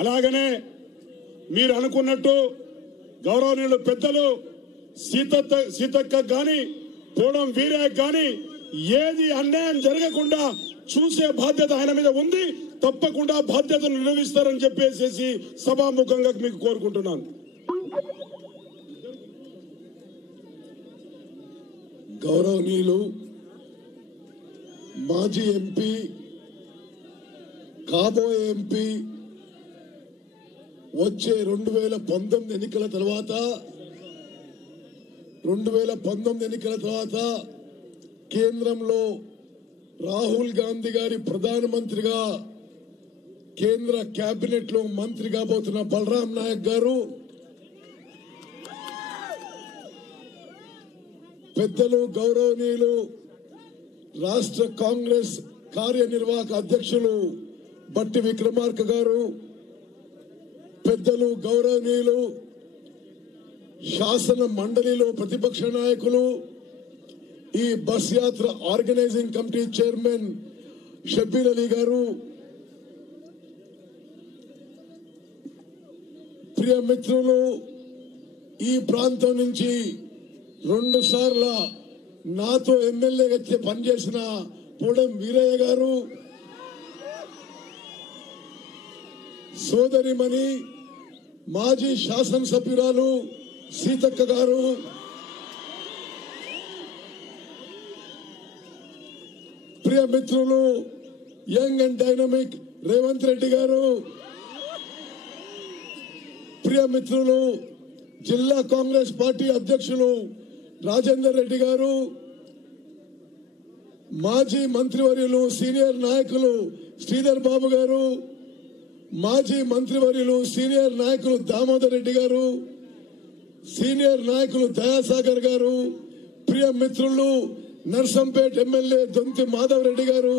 అలాగనే మీరు అనుకున్నట్టు గౌరవనీయులు పెద్దలు సీతక్క గాని పోవడం వీరే గాని ఏది అన్యాయం జరగకుండా చూసే బాధ్యత ఆయన మీద ఉంది. తప్పకుండా బాధ్యతను నిర్వహిస్తారని చెప్పేసి సభాముఖంగా మీకు కోరుకుంటున్నాను. గౌరవనీయులు మాజీ ఎంపీ కాబోయే ఎంపీ వచ్చే 2019 ఎన్నికల తర్వాత కేంద్రంలో రాహుల్ గాంధీ గారి ప్రధానమంత్రిగా కేంద్ర కేబినెట్ లో మంత్రి కాబోతున్న బలరాం నాయక్ గారు, పెద్దలు గౌరవనీయులు రాష్ట్ర కాంగ్రెస్ కార్యనిర్వాహక అధ్యక్షులు బట్టి విక్రమార్క గారు, పెద్దలు గౌరవనీయులు శాసన మండలిలో ప్రతిపక్ష నాయకులు, ఈ బస్ యాత్ర organising committee chairman Shabbir Ali గారు, ప్రియ మిత్రులు, ఈ ప్రాంతం నుంచి 2 సార్లు నాతో ఎమ్మెల్యేగా పనిచేసిన పోడం వీరయ్య గారు, సోదరిమణి మాజీ శాసనసభ్యురాలు సీతక్క గారు, ప్రియ మిత్రులు young and dynamic Revanth Reddy గారు, ప్రియ మిత్రులు జిల్లా కాంగ్రెస్ పార్టీ అధ్యక్షులు రాజేందర్ రెడ్డి గారు, మాజీ మంత్రివర్యులు సీనియర్ నాయకులు శ్రీధర్ బాబు గారు, మాజీ మంత్రివర్యులు సీనియర్ నాయకులు దామోదర్ రెడ్డి గారు, సీనియర్ నాయకులు దయాసాగర్ గారు, ప్రియ మిత్రులు నర్సంపేట్ ఎమ్మెల్యే దొంతి మాధవ్ రెడ్డి గారు,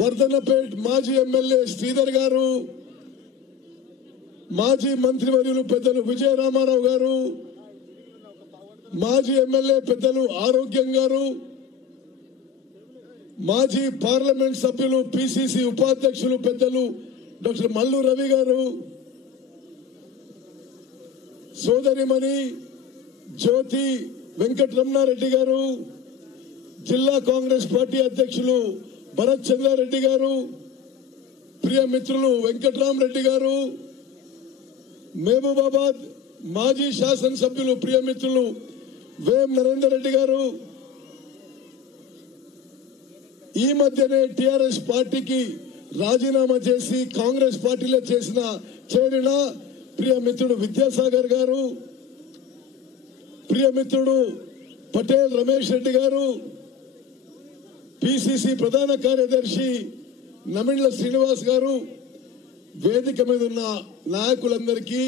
వర్ధన్నపేట్ మాజీ ఎమ్మెల్యే శ్రీధర్ గారు, మాజీ మంత్రివర్యులు పెద్దలు విజయ రామారావు గారు, మాజీ ఎమ్మెల్యే పెద్దలు ఆరోగ్యం గారు, మాజీ పార్లమెంట్ సభ్యులు పిసిసి ఉపాధ్యక్షులు పెద్దలు డాక్టర్ మల్లు రవి గారు, సోదరిమణి జ్యోతి వెంకటరమణారెడ్డి గారు, జిల్లా కాంగ్రెస్ పార్టీ అధ్యక్షులు భరత్ చంద్రారెడ్డి గారు, ప్రియ మిత్రులు వెంకటరామరెడ్డి గారు, మహబూబాబాద్ మాజీ శాసనసభ్యులు ప్రియ మిత్రులు వేం నరేందర్ రెడ్డి గారు, ఈ మధ్యనే టిఆర్ఎస్ పార్టీకి రాజీనామా చేసి కాంగ్రెస్ పార్టీలో చేరిన ప్రియ మిత్రుడు విద్యాసాగర్ గారు, ప్రియ మిత్రుడు పటేల్ రమేష్ రెడ్డి గారు, పిసిసి ప్రధాన కార్యదర్శి నమిండ్ల శ్రీనివాస్ గారు, వేదిక మీద ఉన్న నాయకులందరికీ,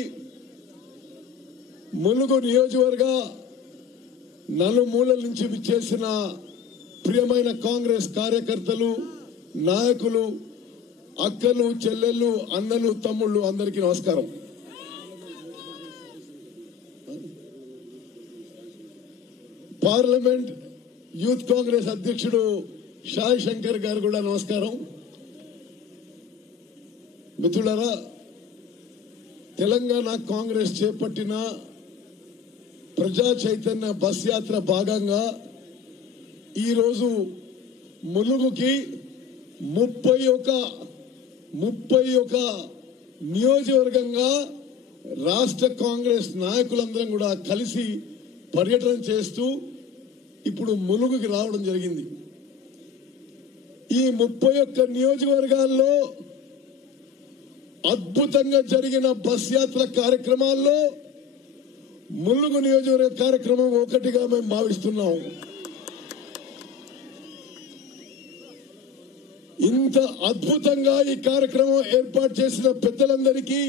ములుగు నియోజకవర్గ నలుమూలల నుంచి విచ్చేసిన ప్రియమైన కాంగ్రెస్ కార్యకర్తలు, నాయకులు, అక్కలు, చెల్లెళ్ళు, అన్నలు, తమ్ముళ్ళు అందరికీ నమస్కారం. పార్లమెంట్ యూత్ కాంగ్రెస్ అధ్యక్షుడు షాయ్ శంకర్ గారు కూడా నమస్కారం. మిత్రులారా, తెలంగాణ కాంగ్రెస్ చేపట్టిన ప్రజా చైతన్య బస్ యాత్ర భాగంగా ఈరోజు ములుగుకి 31 నియోజకవర్గంగా రాష్ట్ర కాంగ్రెస్ నాయకులందరం కూడా కలిసి పర్యటన చేస్తూ ఇప్పుడు ములుగుకి రావడం జరిగింది. ఈ 31 నియోజకవర్గాల్లో అద్భుతంగా జరిగిన బస్ యాత్ర కార్యక్రమాల్లో ములుగు నియోజకవర్గ కార్యక్రమం ఒకటిగా మేము భావిస్తున్నాం. ఇంత అద్భుతంగా ఈ కార్యక్రమం ఏర్పాటు చేసిన పెద్దలందరికీ,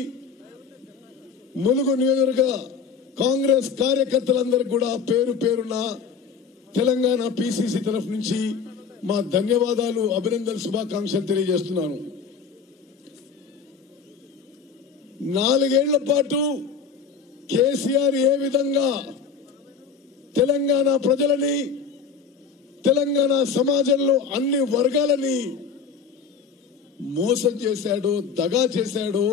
ములుగు నియోజకవర్గ కాంగ్రెస్ కార్యకర్తలందరికీ కూడా పేరు పేరున తెలంగాణ పిసిసి తరఫు నుంచి మా ధన్యవాదాలు, అభినందన, శుభాకాంక్షలు తెలియజేస్తున్నాను. 4 ఏళ్ల పాటు కేసీఆర్ ఏ విధంగా తెలంగాణ ప్రజలని, తెలంగాణ సమాజంలో అన్ని వర్గాలని మోసం చేశాడో దగా చేశాడో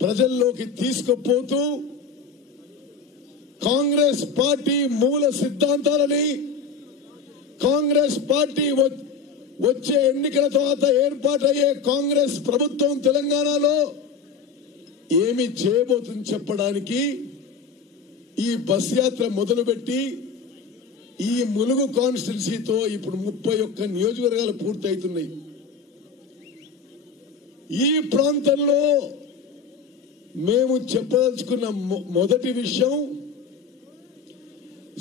ప్రజల్లోకి తీసుకుపోతూ కాంగ్రెస్ పార్టీ మూల సిద్ధాంతాలని, కాంగ్రెస్ పార్టీ వచ్చే ఎన్నికల తర్వాత ఏర్పాటయ్యే కాంగ్రెస్ ప్రభుత్వం తెలంగాణలో ఏమి చేయబోతుంది చెప్పడానికి ఈ బస్ యాత్ర మొదలుపెట్టి ఈ ములుగు కాన్స్టిట్యున్సీతో ఇప్పుడు 31 నియోజకవర్గాలు పూర్తవుతున్నాయి. ఈ ప్రాంతంలో మేము చెప్పదలుచుకున్న మొదటి విషయం,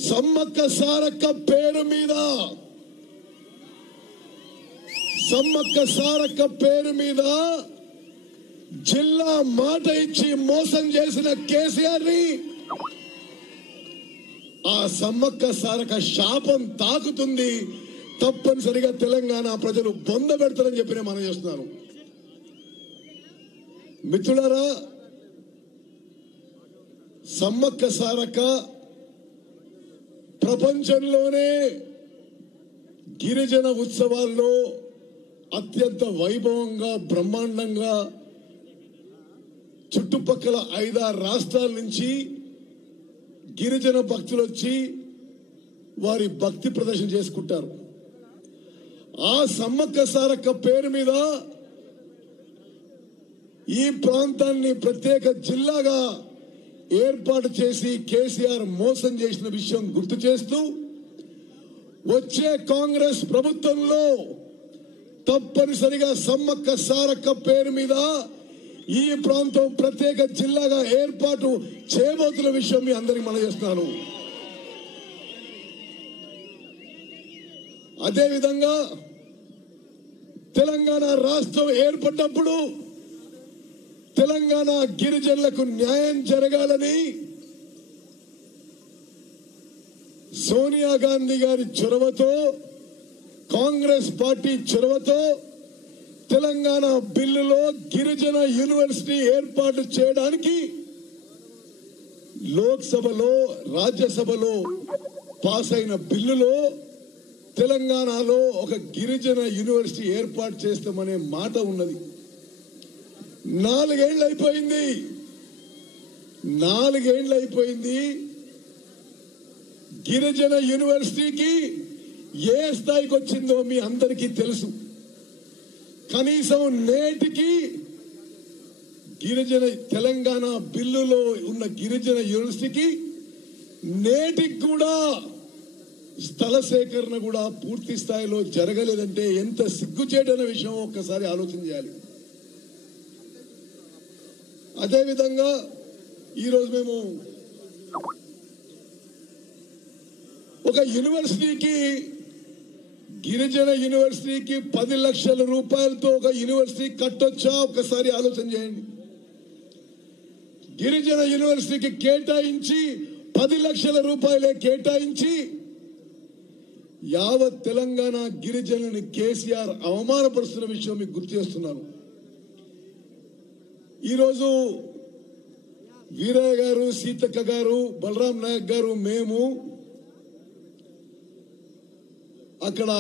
సమ్మక్క సారక్క పేరు మీద, సమ్మక్క సారక్క పేరు మీద జిల్లా మాట ఇచ్చి మోసం చేసిన కేసీఆర్ ని ఆ సమ్మక్క సారక్క శాపం తాకుతుంది. తప్పనిసరిగా తెలంగాణ ప్రజలు బొంద పెడతారని చెప్పి నేను మనం చేస్తున్నాను. మిత్రులారా, సమ్మక్క సారక్క ప్రపంచంలోనే గిరిజన ఉత్సవాల్లో అత్యంత వైభవంగా బ్రహ్మాండంగా చుట్టుపక్కల 5-6 రాష్ట్రాల నుంచి గిరిజన భక్తులు వచ్చి వారి భక్తి ప్రదర్శన చేసుకుంటారు. ఆ సమ్మక్క సారక్క పేరు మీద ఈ ప్రాంతాన్ని ప్రత్యేక జిల్లాగా ఏర్పాటు చేసి కేసీఆర్ మోసం చేసిన విషయం గుర్తు చేస్తూ వచ్చే కాంగ్రెస్ ప్రభుత్వంలో తప్పనిసరిగా సమ్మక్క సారక్క పేరు మీద ఈ ప్రాంతం ప్రత్యేక జిల్లాగా ఏర్పాటు చేయబోతున్న విషయం మీ అందరికి మనం చేస్తున్నాను. అదేవిధంగా తెలంగాణ రాష్ట్రం ఏర్పడినప్పుడు తెలంగాణ గిరిజనులకు న్యాయం జరగాలని సోనియా గాంధీ గారి చొరవతో, కాంగ్రెస్ పార్టీ చొరవతో తెలంగాణ బిల్లులో గిరిజన యూనివర్సిటీ ఏర్పాటు చేయడానికి లోక్సభలో, రాజ్యసభలో పాస్ అయిన బిల్లులో తెలంగాణలో ఒక గిరిజన యూనివర్సిటీ ఏర్పాటు చేస్తామనే మాట ఉన్నది. 4 ఏళ్ళు అయిపోయింది. 4 ఏళ్ళు అయిపోయింది. గిరిజన యూనివర్సిటీకి ఏ స్థాయికి వచ్చిందో మీ అందరికీ తెలుసు. కనీసం నేటికి గిరిజన తెలంగాణ బిల్లులో ఉన్న గిరిజన యూనివర్సిటీకి నేటికి కూడా స్థల సేకరణ కూడా పూర్తి స్థాయిలో జరగలేదంటే ఎంత సిగ్గుచేటైన విషయం ఒక్కసారి ఆలోచన చేయాలి. అదేవిధంగా ఈరోజు మేము ఒక యూనివర్సిటీకి, గిరిజన యూనివర్సిటీకి 10 లక్షల రూపాయలతో ఒక యూనివర్సిటీ కట్టొచ్చా? ఒకసారి ఆలోచన చేయండి. గిరిజన యూనివర్సిటీకి కేటాయించి 10 లక్షల రూపాయలే కేటాయించి యావత్ తెలంగాణ గిరిజనుని కేసీఆర్ అవమానపరుస్తున్న విషయం మీకు గుర్తు చేస్తున్నాను. ఈరోజు వీరయ్య గారు, సీతక్క గారు, బలరాం నాయక్ గారు, మేము అక్కడ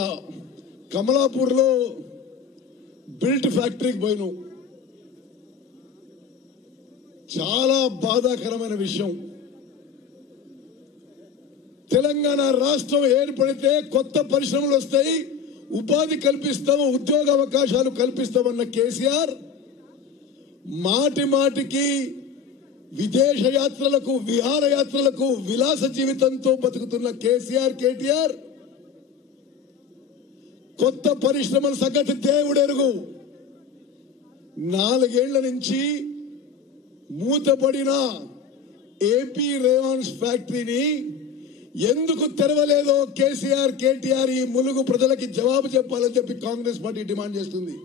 కమలాపూర్లో బిల్ట్ ఫ్యాక్టరీకి పోయినాం. చాలా బాధాకరమైన విషయం. తెలంగాణ రాష్ట్రం ఏర్పడితే కొత్త పరిశ్రమలు వస్తాయి, ఉపాధి కల్పిస్తాము, ఉద్యోగ అవకాశాలు కల్పిస్తామన్న కేసీఆర్ మాటి మాటికి విదేశ యాత్రలకు, విహారయాత్రలకు, విలాస జీవితంతో బతుకుతున్న కేటీఆర్ కొత్త పరిశ్రమల సంగతి దేవుడెరుగు. 4 ఏళ్ల నుంచి మూతపడిన ఏపీ రేవాన్స్ ఫ్యాక్టరీని ఎందుకు తెరవలేదో కేటీఆర్ ఈ ములుగు ప్రజలకి జవాబు చెప్పాలని చెప్పి కాంగ్రెస్ పార్టీ డిమాండ్ చేస్తుంది.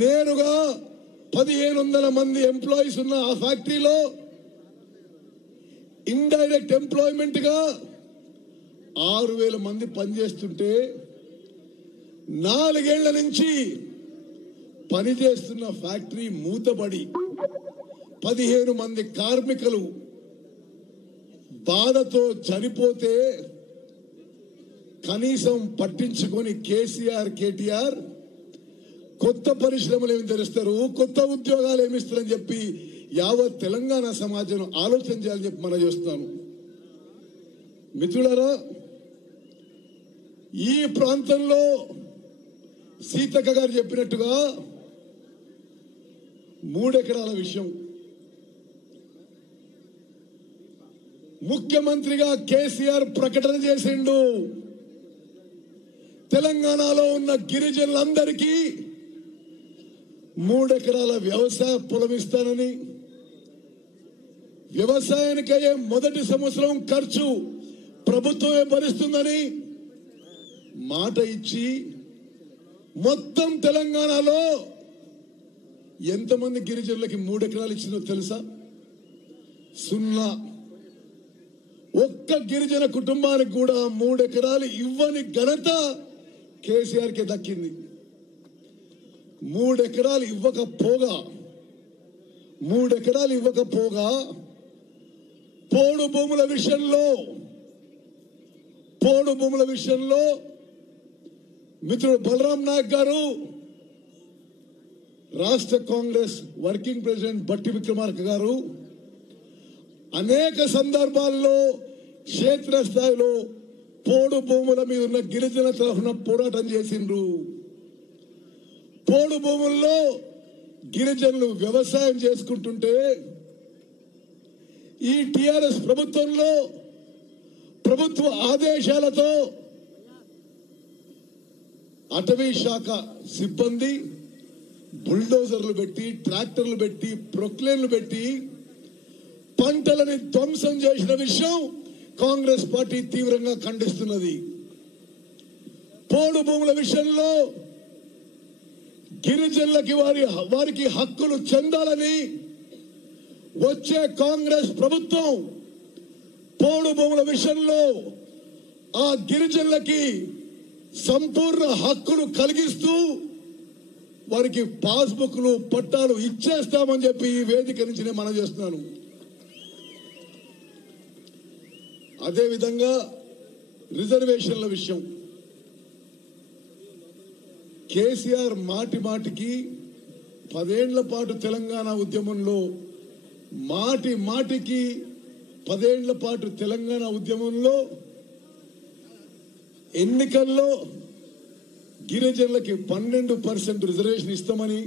నేరుగా 1500 మంది ఎంప్లాయీస్ ఉన్న ఆ ఫ్యాక్టరీలో ఇండైరెక్ట్ ఎంప్లాయ్మెంట్ గా 6000 మంది పనిచేస్తుంటే 4 ఏళ్ల నుంచి పనిచేస్తున్న ఫ్యాక్టరీ మూతపడి 15 మంది కార్మికులు బాధతో చనిపోతే కనీసం పట్టించుకొని కేసీఆర్ కేటీఆర్ కొత్త పరిశ్రమలు ఏమి తెరుస్తారు, కొత్త ఉద్యోగాలు ఏమిస్తారని చెప్పి యావత్ తెలంగాణ సమాజం ఆలోచన చేయాలని చెప్పి మనం చేస్తున్నాను. మిత్రులారా, ఈ ప్రాంతంలో సీతక్క గారు చెప్పినట్టుగా 3 ఎకరాల విషయం ముఖ్యమంత్రిగా కేసీఆర్ ప్రకటన చేసిండు. తెలంగాణలో ఉన్న గిరిజనులందరికీ 3 ఎకరాల వ్యవసాయ పొలం ఇస్తానని, వ్యవసాయానికి అయ్యే మొదటి సంవత్సరం ఖర్చు ప్రభుత్వమే భరిస్తుందని మాట ఇచ్చి మొత్తం తెలంగాణలో ఎంతమంది గిరిజనులకి 3 ఎకరాలు ఇచ్చిందో తెలుసా? 0. ఒక్క గిరిజన కుటుంబానికి కూడా 3 ఎకరాలు ఇవ్వని ఘనత కేసీఆర్కి దక్కింది. 3 ఎకరాలు ఇవ్వకపోగా పోడు భూముల విషయంలో మిత్రుడు బలరాం నాయక్ గారు, రాష్ట్ర కాంగ్రెస్ వర్కింగ్ ప్రెసిడెంట్ బట్టి విక్రమార్క గారు అనేక సందర్భాల్లో క్షేత్రస్థాయిలో పోడు భూముల మీద ఉన్న గిరిజన తరఫున పోరాటం చేసిండ్రు. పోడు భూముల్లో గిరిజనులు వ్యవసాయం చేసుకుంటుంటే ఈ టిఆర్ఎస్ ప్రభుత్వంలో ప్రభుత్వ ఆదేశాలతో అటవీ శాఖ సిబ్బంది బుల్డోజర్లు పెట్టి, ట్రాక్టర్లు పెట్టి, ప్రొక్లేన్లు పెట్టి పంటలని ధ్వంసం చేసిన విషయం కాంగ్రెస్ పార్టీ తీవ్రంగా ఖండిస్తున్నది. పోడు భూముల విషయంలో గిరిజనులకి వారికి హక్కులు చెందాలని వచ్చే కాంగ్రెస్ ప్రభుత్వం పోడు భూముల విషయంలో ఆ గిరిజనులకి సంపూర్ణ హక్కులు కలిగిస్తూ వారికి పాస్బుక్లు, పట్టాలు ఇచ్చేస్తామని చెప్పి ఈ వేదిక నుంచి నేను మనం చేస్తున్నాను. అదేవిధంగా రిజర్వేషన్ల విషయం కేసీఆర్ మాటికి 10 ఏళ్ల పాటు తెలంగాణ ఉద్యమంలో మాటికి 10 ఏళ్ల పాటు తెలంగాణ ఉద్యమంలో ఎన్నికల్లో గిరిజనులకి 12% రిజర్వేషన్ ఇస్తామని,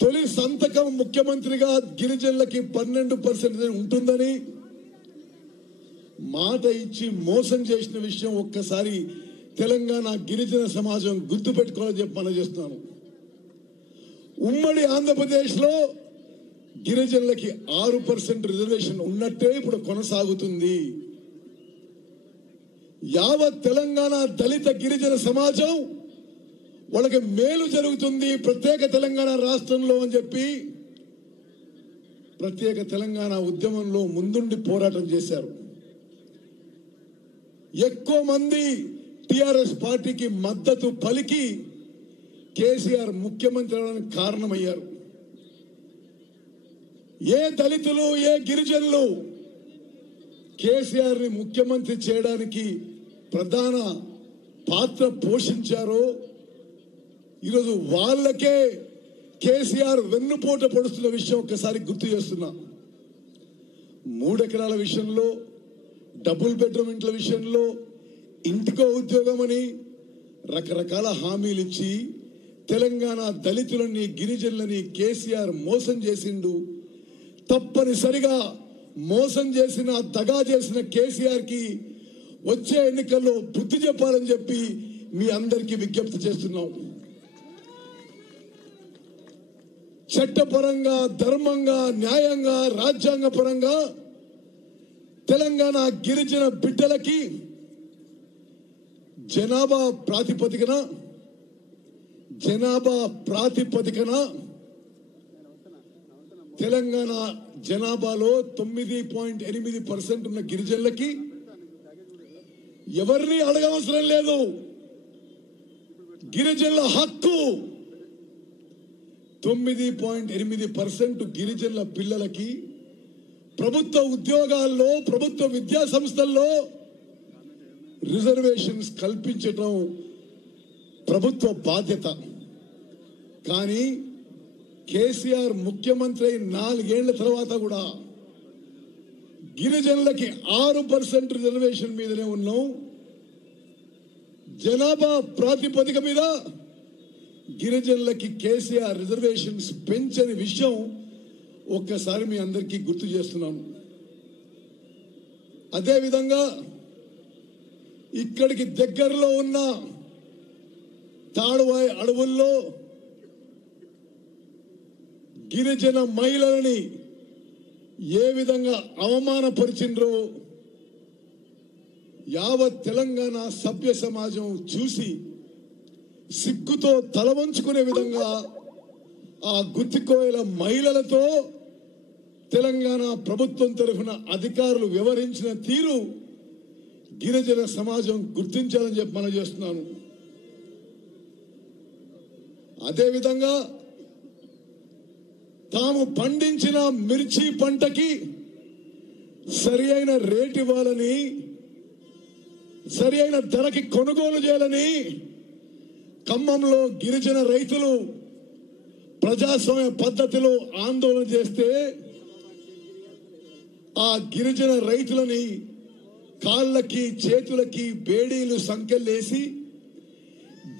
తొలి సంతకం ముఖ్యమంత్రిగా గిరిజనులకి 12% ఉంటుందని మాట ఇచ్చి మోసం చేసిన విషయం ఒక్కసారి తెలంగాణ గిరిజన సమాజం గుర్తుపెట్టుకోవాలని చెప్పి మనం చేస్తున్నాను. ఉమ్మడి ఆంధ్రప్రదేశ్లో గిరిజనులకి 6% రిజర్వేషన్ ఉన్నట్టే ఇప్పుడు కొనసాగుతుంది. యావత్ తెలంగాణ దళిత గిరిజన సమాజం వాళ్ళకి మేలు జరుగుతుంది ప్రత్యేక తెలంగాణ రాష్ట్రంలో అని చెప్పి ప్రత్యేక తెలంగాణ ఉద్యమంలో ముందుండి పోరాటం చేశారు. ఎక్కువ మంది టిఆర్ఎస్ పార్టీకి మద్దతు పలికి కేసీఆర్ ముఖ్యమంత్రి అవడానికి కారణమయ్యారు. ఏ దళితులు, ఏ గిరిజనులు కేసీఆర్ ని ముఖ్యమంత్రి చేయడానికి ప్రధాన పాత్ర పోషించారో ఈరోజు వాళ్ళకే కేసీఆర్ వెన్నుపోట పొడుస్తున్న విషయం ఒక్కసారి గుర్తు చేస్తున్నా. 3 ఎకరాల విషయంలో, డబుల్ బెడ్రూమ్ ఇంట్ల విషయంలో, ఇంటికో ఉద్యోగం అని రకరకాల హామీలు ఇచ్చి తెలంగాణ దళితులని, గిరిజనులని కేసీఆర్ మోసం చేసిండు. తప్పనిసరిగా మోసం చేసిన, దగా చేసిన కేసీఆర్ కి వచ్చే ఎన్నికల్లో బుద్ధి చెప్పాలని చెప్పి మీ అందరికీ విజ్ఞప్తి చేస్తున్నాం. చట్టపరంగా, ధర్మంగా, న్యాయంగా, రాజ్యాంగ పరంగా తెలంగాణ గిరిజన బిడ్డలకి జనాభా ప్రాతిపదికన తెలంగాణ జనాభాలో 9.8% ఉన్న గిరిజనులకి ఎవరిని అడగవసరం లేదు. గిరిజనుల హక్కు 9.8% గిరిజనుల పిల్లలకి ప్రభుత్వ ఉద్యోగాల్లో, ప్రభుత్వ విద్యా సంస్థల్లో రిజర్వేషన్స్ కల్పించడం ప్రభుత్వ బాధ్యత. కానీ కేసీఆర్ ముఖ్యమంత్రి 4 ఏళ్ల తర్వాత కూడా గిరిజనులకి 6% రిజర్వేషన్ మీదనే ఉన్నాం. జనాభా ప్రాతిపదిక మీద గిరిజనులకి కేసీఆర్ రిజర్వేషన్స్ పెంచని విషయం ఒక్కసారి మీ అందరికీ గుర్తు చేస్తున్నాను. అదేవిధంగా ఇక్కడికి దగ్గరలో ఉన్న తాడువాయి అడవుల్లో గిరిజన మహిళలని ఏ విధంగా అవమానపరిచిండ్రో యావత్ తెలంగాణ సభ్య సమాజం చూసి సిగ్గుతో తల వంచుకునే విధంగా ఆ గుత్తికోయల మహిళలతో తెలంగాణ ప్రభుత్వం తరఫున అధికారులు వ్యవహరించిన తీరు గిరిజన సమాజం గుర్తించాలని చెప్పి మనం చేస్తున్నాను. అదేవిధంగా తాము పండించిన మిర్చి పంటకి సరి అయిన రేటు ఇవ్వాలని, సరి అయిన ధరకి కొనుగోలు చేయాలని ఖమ్మంలో గిరిజన రైతులు ప్రజాస్వామ్య పద్ధతిలో ఆందోళన చేస్తే ఆ గిరిజన రైతులని కాళ్ళకి చేతులకి బేడీలు సంకెళ్ళేసి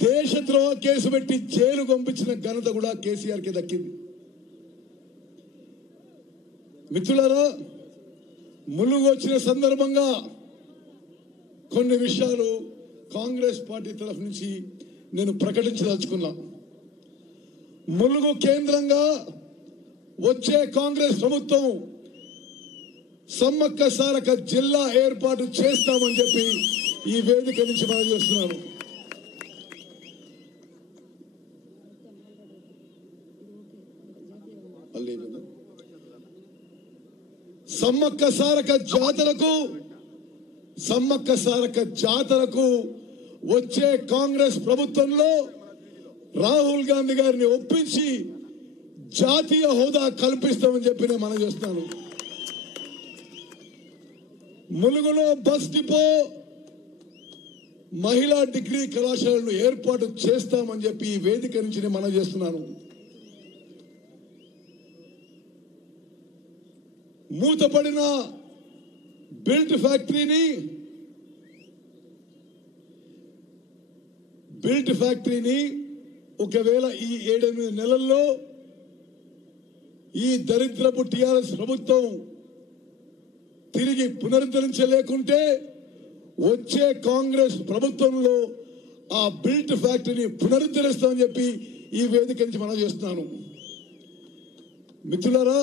దేశద్రోహ కేసు పెట్టి జైలు పంపించిన ఘనత కూడా కేసీఆర్కి దక్కింది. మిత్రులారా, ములుగు వచ్చిన సందర్భంగా కొన్ని విషయాలు కాంగ్రెస్ పార్టీ తరఫు నుంచి నేను ప్రకటించదలుచుకున్నా. ములుగు కేంద్రంగా వచ్చే కాంగ్రెస్ ప్రభుత్వం సమ్మక్క సారక్క జిల్లా ఏర్పాటు చేస్తామని చెప్పి ఈ వేదిక నుంచి మనం చేస్తున్నాను. సమ్మక్క సారక్క జాతరకు వచ్చే కాంగ్రెస్ ప్రభుత్వంలో రాహుల్ గాంధీ గారిని ఒప్పించి జాతీయ హోదా కల్పిస్తామని చెప్పి నేను మనం చేస్తున్నాను. ములుగులో బస్ డిపో, మహిళా డిగ్రీ కళాశాలను ఏర్పాటు చేస్తామని చెప్పి ఈ వేదిక నుంచి నేను మనం చేస్తున్నాను. మూతపడిన బిల్ట్ ఫ్యాక్టరీని ఒకవేళ ఈ 7-8 నెలల్లో ఈ దరిద్రపు టిఆర్ఎస్ ప్రభుత్వం తిరిగి పునరుద్ధరించలేకుంటే వచ్చే కాంగ్రెస్ ప్రభుత్వంలో ఆ బిల్ట్ ఫ్యాక్టరీని పునరుద్ధరిస్తామని చెప్పి ఈ వేదిక నుంచి మనం చేస్తున్నాను. మిత్రులారా,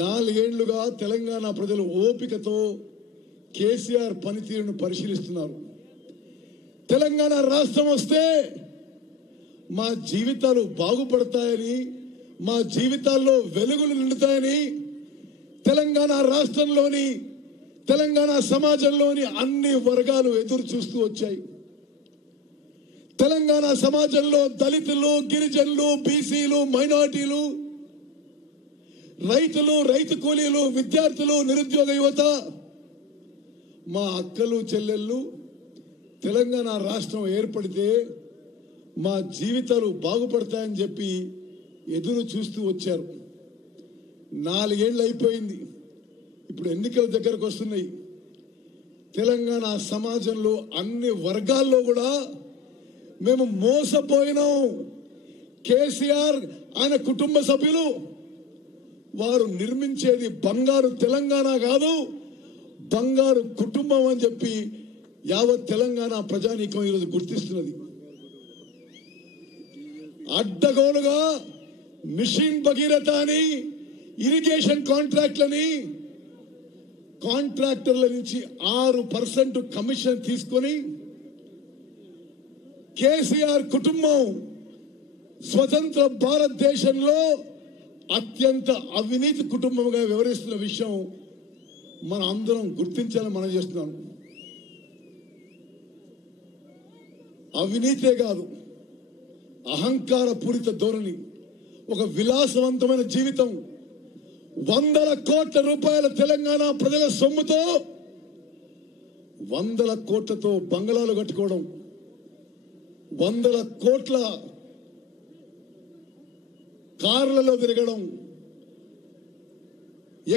4 ఏళ్లుగా తెలంగాణ ప్రజలు ఓపికతో కేసీఆర్ పనితీరును పరిశీలిస్తున్నారు. తెలంగాణ రాష్ట్రం వస్తే మా జీవితాలు బాగుపడతాయని, మా జీవితాల్లో వెలుగులు నిండుతాయని తెలంగాణ రాష్ట్రంలోని, తెలంగాణ సమాజంలోని అన్ని వర్గాలు ఎదురు చూస్తూ వచ్చాయి. తెలంగాణ సమాజంలో దళితులు, గిరిజనులు, బీసీలు, మైనారిటీలు, రైతులు, రైతు కూలీలు, విద్యార్థులు, నిరుద్యోగ యువత, మా అక్కలు చెల్లెళ్ళు తెలంగాణ రాష్ట్రం ఏర్పడితే మా జీవితాలు బాగుపడతాయని చెప్పి ఎదురు చూస్తూ వచ్చారు. 4 ఏళ్ళు అయిపోయింది. ఇప్పుడు ఎన్నికల దగ్గరకు వస్తున్నాయి. తెలంగాణ సమాజంలో అన్ని వర్గాల్లో కూడా మేము మోసపోయినాం. కేసీఆర్, ఆయన కుటుంబ సభ్యులు వారు నిర్మించేది బంగారు తెలంగాణ కాదు, బంగారు కుటుంబం అని చెప్పి యావత్ తెలంగాణ ప్రజానీకం ఈరోజు గుర్తిస్తున్నది. అడ్డగోలుగా మిషన్ భగీరథ అని, ఇరిగేషన్ కాంట్రాక్టర్ల నుంచి 6% కమిషన్ తీసుకొని కేసీఆర్ కుటుంబం స్వతంత్ర భారతదేశంలో అత్యంత అవినీతి కుటుంబంగా వివరిస్తున్న విషయం మనం అందరం గుర్తించాలని మనం చేస్తున్నాం. అవినీతే కాదు, అహంకార పూరిత ధోరణి, ఒక విలాసవంతమైన జీవితం, 100 కోట్ల రూపాయల తెలంగాణ ప్రజల సొమ్ముతో వందల కోట్లతో బంగళాలు కట్టుకోవడం, వందల కోట్ల కార్లలో తిరగడం,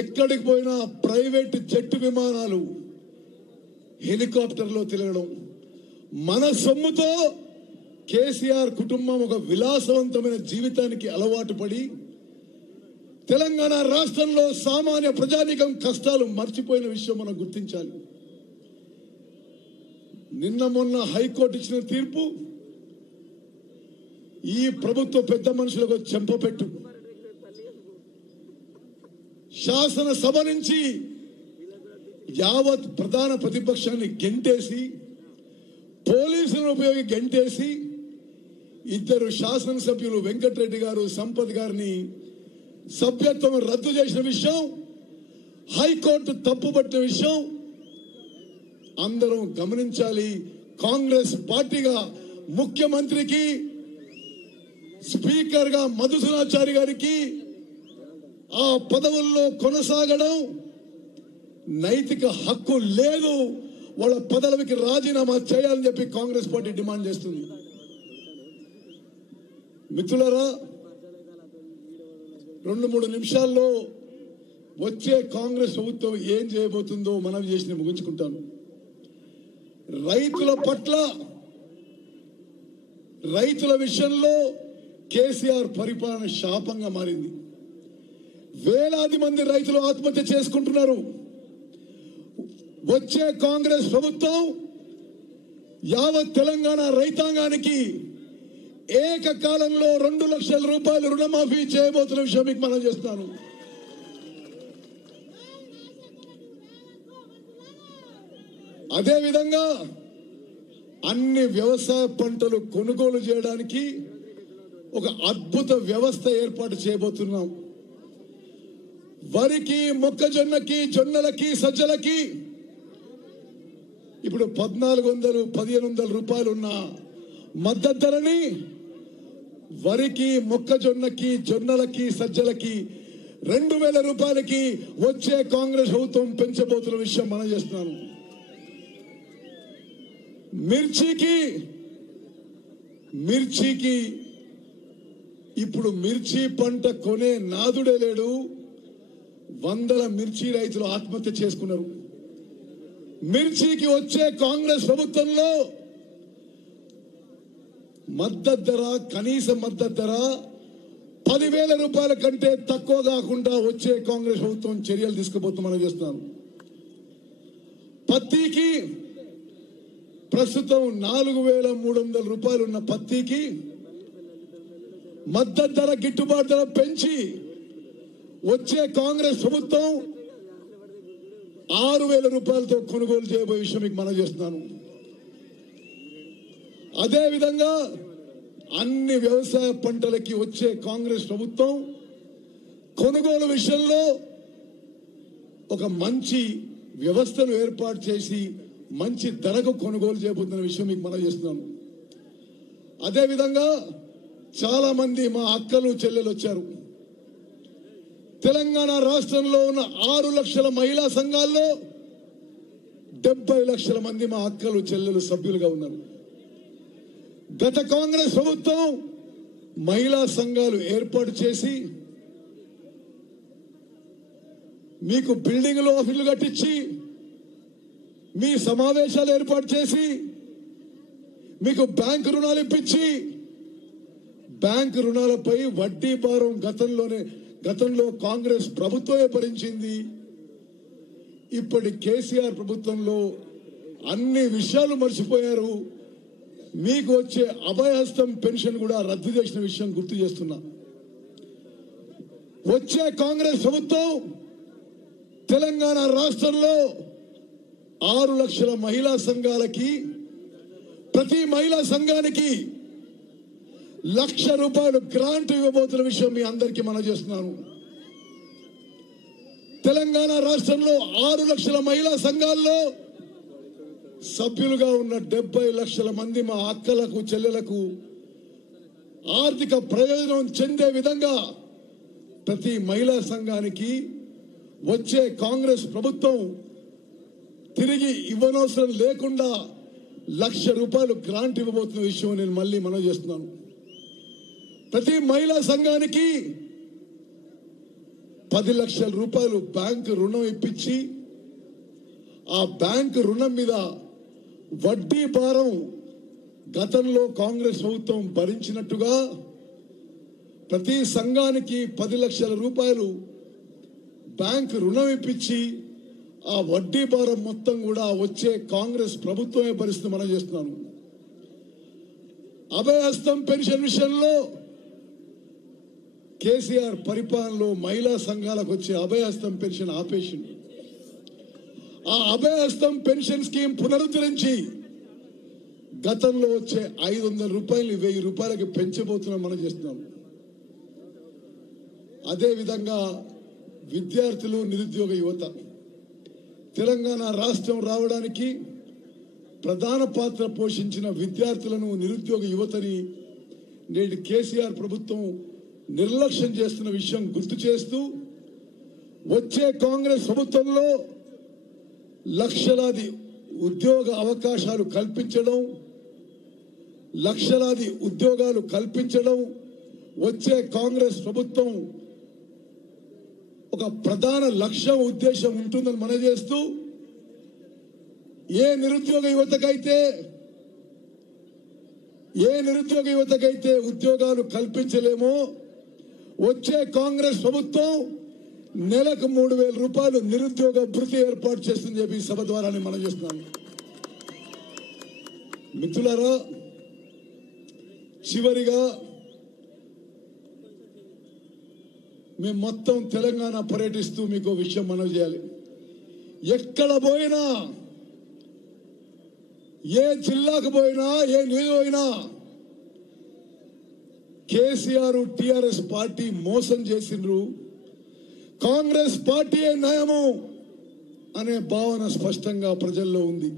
ఎక్కడికి పోయినా ప్రైవేట్ జెట్ విమానాలు, హెలికాప్టర్లో తిరగడం, మన సొమ్ముతో కేసీఆర్ కుటుంబం ఒక విలాసవంతమైన జీవితానికి అలవాటు పడి తెలంగాణ రాష్ట్రంలో సామాన్య ప్రజానీకం కష్టాలు మర్చిపోయిన విషయం మనం గుర్తించాలి. నిన్న మొన్న హైకోర్టు ఇచ్చిన తీర్పు ఈ ప్రభుత్వ పెద్ద మనుషులకు చెంపపెట్టు. శాసనసభ నుంచి యావత్ ప్రధాన ప్రతిపక్షాన్ని గెంటేసి, పోలీసులను ఉపయోగించి గెంటేసి, ఇద్దరు శాసనసభ్యులు వెంకటరెడ్డి గారు, సంపత్ గారిని సభ్యత్వం రద్దు చేసిన విషయం, హైకోర్టు తప్పుపట్టిన విషయం అందరం గమనించాలి. కాంగ్రెస్ పార్టీగా ముఖ్యమంత్రికి, స్పీకర్ గా మధుసూదనాచారి గారికి ఆ పదవుల్లో కొనసాగడం నైతిక హక్కు లేదు. వాళ్ళ పదవికి రాజీనామా చేయాలని చెప్పి కాంగ్రెస్ పార్టీ డిమాండ్ చేస్తుంది. మిత్రులారా, 2-3 నిమిషాల్లో వచ్చే కాంగ్రెస్ ప్రభుత్వం ఏం చేయబోతుందో మనం చేసి ముగించుకుంటాను. రైతుల పట్ల, రైతుల విషయంలో కేసీఆర్ పరిపాలన శాపంగా మారింది. వేలాది మంది రైతులు ఆత్మహత్య చేసుకుంటున్నారు. వచ్చే కాంగ్రెస్ ప్రభుత్వం యావత్ తెలంగాణ రైతాంగానికి ఏకకాలంలో 2 లక్షల రూపాయలు రుణమాఫీ చేయబోతున్న విషయం మీకు మనం చేస్తున్నాను. అదేవిధంగా అన్ని వ్యవసాయ పంటలు కొనుగోలు చేయడానికి ఒక అద్భుత వ్యవస్థ ఏర్పాటు చేయబోతున్నాం. వరికి, మొక్కజొన్నకి, జొన్నలకి, సజ్జలకి ఇప్పుడు 1400-1500 రూపాయలు ఉన్న మద్దతు ధరని వరికి, మొక్కజొన్నకి, జొన్నలకి, సజ్జలకి 2000 రూపాయలకి వచ్చే కాంగ్రెస్ ప్రభుత్వం పెంచబోతున్న విషయం మనం చేస్తున్నాను. మిర్చికి ఇప్పుడు మిర్చి పంట కొనే నాదుడే లేడు. వందల మిర్చి రైతులు ఆత్మహత్య చేసుకున్నారు. మిర్చికి వచ్చే కాంగ్రెస్ ప్రభుత్వంలో మద్దతు ధర, కనీస మద్దతు ధర 10,000 రూపాయల కంటే తక్కువ కాకుండా వచ్చే కాంగ్రెస్ ప్రభుత్వం చర్యలు తీసుకుపోతామని చేస్తున్నాను. పత్తికి ప్రస్తుతం 4,300 రూపాయలు ఉన్న పత్తికి మద్దతు ధర, గిట్టుబాటు ధర పెంచి వచ్చే కాంగ్రెస్ ప్రభుత్వం 6,000 రూపాయలతో కొనుగోలు చేయబోయే విషయం మీకు మనం చేస్తున్నాను. అదేవిధంగా అన్ని వ్యవసాయ పంటలకి వచ్చే కాంగ్రెస్ ప్రభుత్వం కొనుగోలు విషయంలో ఒక మంచి వ్యవస్థను ఏర్పాటు చేసి మంచి ధరకు కొనుగోలు చేయబోతున్న విషయం మీకు మనం చేస్తున్నాను. అదేవిధంగా చాలా మంది మా అక్కలు, చెల్లెలు వచ్చారు. తెలంగాణ రాష్ట్రంలో ఉన్న 6 లక్షల మహిళా సంఘాల్లో 70 లక్షల మంది మా అక్కలు, చెల్లెలు సభ్యులుగా ఉన్నారు. గత కాంగ్రెస్ ప్రభుత్వం మహిళా సంఘాలు ఏర్పాటు చేసి మీకు బిల్డింగ్లు, ఆఫీసులు కట్టించి, మీ సమావేశాలు ఏర్పాటు చేసి, మీకు బ్యాంకు రుణాలు ఇప్పించి, బ్యాంకు రుణాలపై వడ్డీ భారం గతంలో కాంగ్రెస్ ప్రభుత్వమే భరించింది. ఇప్పటి కేసీఆర్ ప్రభుత్వంలో అన్ని విషయాలు మర్చిపోయారు. మీకు వచ్చే అభయహస్తం పెన్షన్ కూడా రద్దు చేసిన విషయం గుర్తు చేస్తున్నా. వచ్చే కాంగ్రెస్ ప్రభుత్వం తెలంగాణ రాష్ట్రంలో 6 లక్షల మహిళా సంఘాలకి, ప్రతి మహిళా సంఘానికి 1,00,000 రూపాయలు గ్రాంట్ ఇవ్వబోతున్న విషయం మీ అందరికీ మనం చేస్తున్నాను. తెలంగాణ రాష్ట్రంలో 6 లక్షల మహిళా సంఘాల్లో సభ్యులుగా ఉన్న 70 లక్షల మంది మా అక్కలకు, చెల్లెలకు ఆర్థిక ప్రయోజనం చెందే విధంగా ప్రతి మహిళా సంఘానికి వచ్చే కాంగ్రెస్ ప్రభుత్వం తిరిగి ఇవ్వనవసరం లేకుండా ₹1,00,000 గ్రాంట్ ఇవ్వబోతున్న విషయం నేను మళ్ళీ మనవి చేస్తున్నాను. ప్రతి మహిళా సంఘానికి ₹10 లక్షల బ్యాంకు రుణం ఇప్పించి ఆ బ్యాంకు రుణం మీద వడ్డీ భారం గతంలో కాంగ్రెస్ ప్రభుత్వం భరించినట్టుగా ప్రతి సంఘానికి ₹10 లక్షల బ్యాంకు రుణం ఇప్పించి ఆ వడ్డీ భారం మొత్తం కూడా వచ్చే కాంగ్రెస్ ప్రభుత్వమే భరిస్తూ మనం చేస్తున్నాను. అభయహస్తం పెన్షన్ విషయంలో కేసీఆర్ పరిపాలనలో మహిళా సంఘాలకు వచ్చే అభయహస్తం పెన్షన్ ఆపేసింది. ఆ అభయహస్తం పెన్షన్ స్కీమ్ పునరుద్ధరించి గతంలో వచ్చే ₹500 ₹1,000 పెంచబోతున్నాం మనం చేస్తున్నాం. అదేవిధంగా విద్యార్థులు, నిరుద్యోగ యువత తెలంగాణ రాష్ట్రం రావడానికి ప్రధాన పాత్ర పోషించిన విద్యార్థులను, నిరుద్యోగ యువతని నేటి కేసీఆర్ ప్రభుత్వం నిర్లక్ష్యం చేస్తున్న విషయం గుర్తు చేస్తూ వచ్చే కాంగ్రెస్ ప్రభుత్వంలో లక్షలాది ఉద్యోగ అవకాశాలు కల్పించడం, లక్షలాది ఉద్యోగాలు కల్పించడం వచ్చే కాంగ్రెస్ ప్రభుత్వం ఒక ప్రధాన లక్ష్యం, ఉద్దేశం ఉంటుందని మనం చేస్తూ ఏ నిరుద్యోగ యువతకైతే ఉద్యోగాలు కల్పించలేమో వచ్చే కాంగ్రెస్ ప్రభుత్వం నెలకు ₹3,000 నిరుద్యోగ భృతి ఏర్పాటు చేస్తుందని చెప్పి సభ ద్వారా మనం చేస్తున్నాం. మిత్రులారా, చివరిగా మేము మొత్తం తెలంగాణ పర్యటిస్తూ మీకు విషయం మనవి చేయాలి. ఎక్కడ పోయినా, ఏ జిల్లాకు పోయినా, ఏ నియోజకవర్గం పోయినా కేసీఆర్, టిఆర్ఎస్ పార్టీ మోసం చేసిండ్రు, కాంగ్రెస్ పార్టీ న్యాయము అనే భావన స్పష్టంగా ప్రజల్లో ఉంది.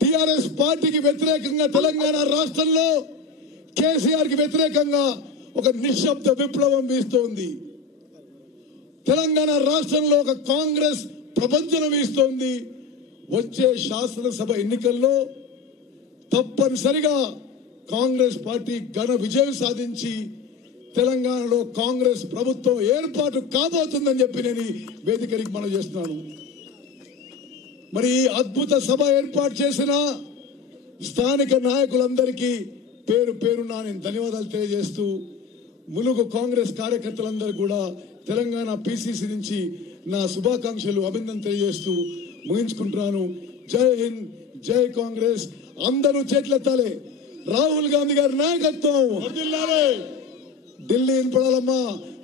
టిఆర్ఎస్ పార్టీకి వ్యతిరేకంగా తెలంగాణ రాష్ట్రంలో కేసీఆర్ కి వ్యతిరేకంగా ఒక నిశ్శబ్ద విప్లవం వీస్తోంది. తెలంగాణ రాష్ట్రంలో ఒక కాంగ్రెస్ ప్రపంచం వీస్తోంది. వచ్చే శాసనసభ ఎన్నికల్లో తప్పనిసరిగా కాంగ్రెస్ పార్టీ ఘన విజయం సాధించి తెలంగాణలో కాంగ్రెస్ ప్రభుత్వం ఏర్పాటు కాబోతుందని చెప్పి నేను వేదికకి మనం చేస్తున్నాను. మరి ఈ అద్భుత సభ ఏర్పాటు చేసిన స్థానిక నాయకులందరికీ పేరు పేరున నేను ధన్యవాదాలు తెలియజేస్తూ, ములుగు కాంగ్రెస్ కార్యకర్తలందరూ కూడా తెలంగాణ పిసిసి నుంచి నా శుభాకాంక్షలు, అభినందన తెలియజేస్తూ ముగించుకుంటున్నాను. జై హింద్, జై కాంగ్రెస్. అందరూ చేతులెత్తాలి. రాహుల్ గాంధీ గారి నాయకత్వం ఢిల్లీ వినపడాలమ్మా.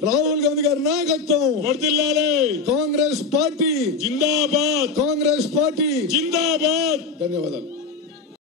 రాహుల్ గాంధీ గారి నాయకత్వం కాంగ్రెస్ పార్టీ జిందాబాద్, కాంగ్రెస్ పార్టీ జిందాబాద్. ధన్యవాదాలు.